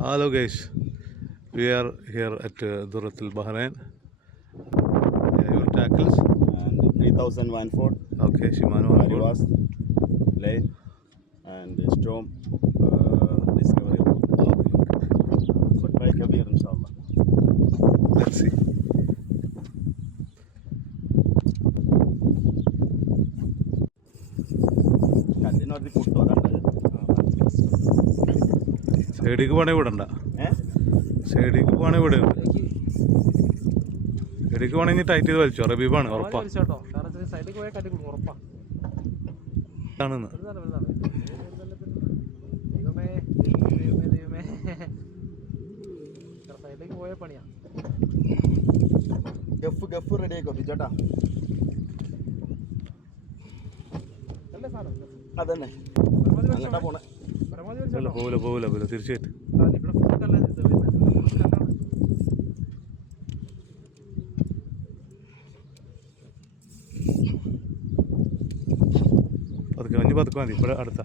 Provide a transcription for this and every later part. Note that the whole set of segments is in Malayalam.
Hello guys, we are here at Duratul Bahrain. Your tackles? And 3001 Ford. Okay, Shimano on board. Ariwas, Lane, and Storm Discovery. So try Kabir inshallah. Let's see. കല്ലിനോട് കുട്ടോ സൈഡിലേക്ക് പോകണേ വിടണ്ട. സൈഡിലേക്ക് പോകണേ വിട. സൈഡിലേക്ക് പോകണമെങ്കിൽ ടൈറ്റ് ചെയ്ത് വലിച്ചോ. റബീബാണ് ഉറപ്പാണ്. ഗഫ് റെഡി ആയിക്കോ ബിജോട്ടാ. അതന്നെ അങ്ങോട്ടാ പോണേ. പോവില്ല തീർച്ചയായിട്ടും. പതുക്കെ മതി. ഇവിടെ അടുത്ത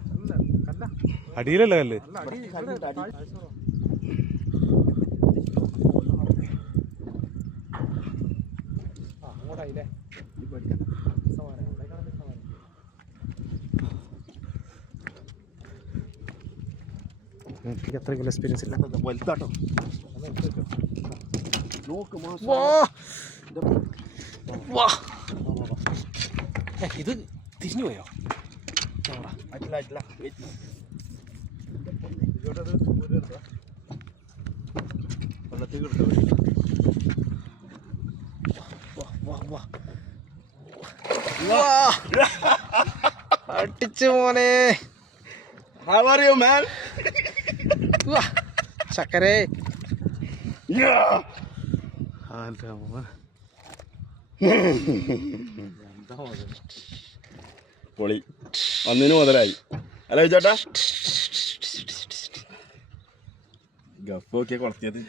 അടിയിലല്ല കല്ല്. എനിക്ക് അത്രയ്ക്കുള്ള എക്സ്പീരിയൻസ് ഇല്ല. വലുതാട്ടോ നോക്ക്. ഇത് തിരിഞ്ഞു പോയോ? അല്ല അടിച്ചു മോനെ. How are you, man? ചക്കരേ. പൊളി ഒന്നിന് മുതലായി അല്ല ചേട്ടാ. ഗഫ് ഒക്കെ കൊളത്തിയത്.